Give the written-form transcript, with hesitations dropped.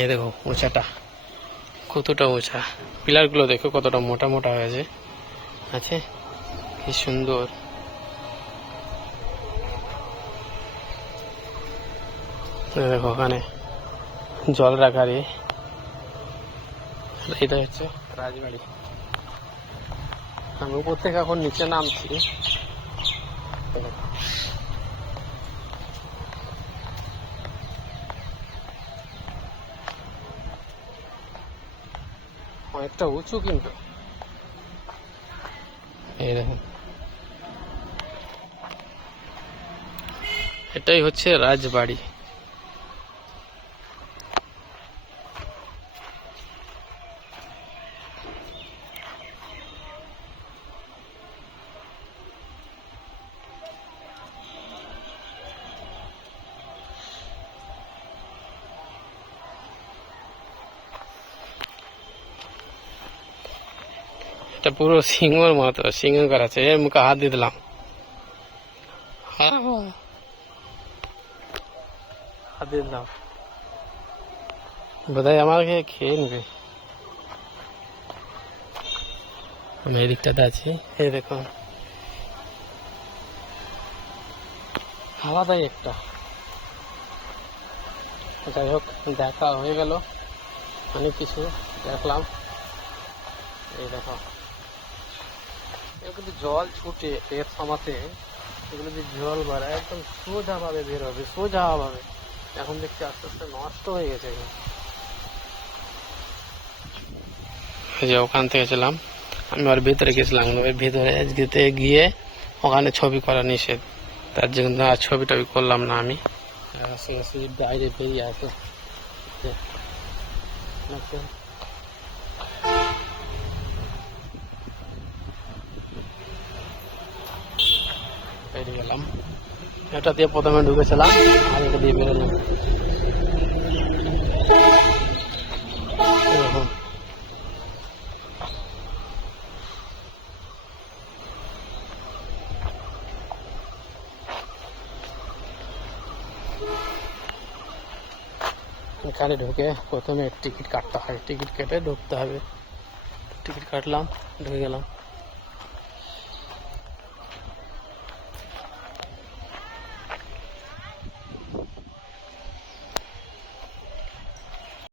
এই দেখো উঁচাটা কতটা উঁচা, পিলারগুলো দেখো কতটা মোটা মোটা হয়েছে আছে, কি সুন্দর। দেখো ওখানে জল রাখার এটা হচ্ছে রাজবাড়ি। আমি উপর থেকে এখন নিচে নামছি। অনেকটা উঁচু কিন্তু এই দেখুন, এটাই হচ্ছে রাজবাড়ি। এটা পুরো সিংহর মতো, সিংহ করাচ্ছে। এর মুখে হাত দিয়ে দিলাম, হাত দিয়ে দিলাম, বোধহয় আমাকে খেয়ে নেবে। আমি এই দিকটাতে আছি, এই দেখো আলাদাই একটা। যাই হোক, দেখা হয়ে গেল, অনেক কিছু দেখলাম। এই দেখো কিন্তু জল ছুটে এর সমাতে, এগুলো যে জল বাড়ায় একদম সোজা ভাবে বের হবে, সোজা ভাবে। এখন দেখছি আস্তে আস্তে নষ্ট হয়ে গেছে। এই যে ওখান থেকে ছিলাম আমি, আর ভেতরে গেছিলাম, ওই ভেতরে যেতে গিয়ে ওখানে ছবি করা নিষেধ, তার জন্য আর ছবি টবি করলাম না। আমি বাইরে বেরিয়ে আসো, বেরিয়ে গেলাম। এটা দিয়ে প্রথমে ঢুকেছিলাম, আর এটা দিয়ে বেরোলাম। এখানে ঢুকে প্রথমে টিকিট কাটতে হয়, টিকিট কেটে ঢুকতে হবে। টিকিট কাটলাম, ঢুকে গেলাম।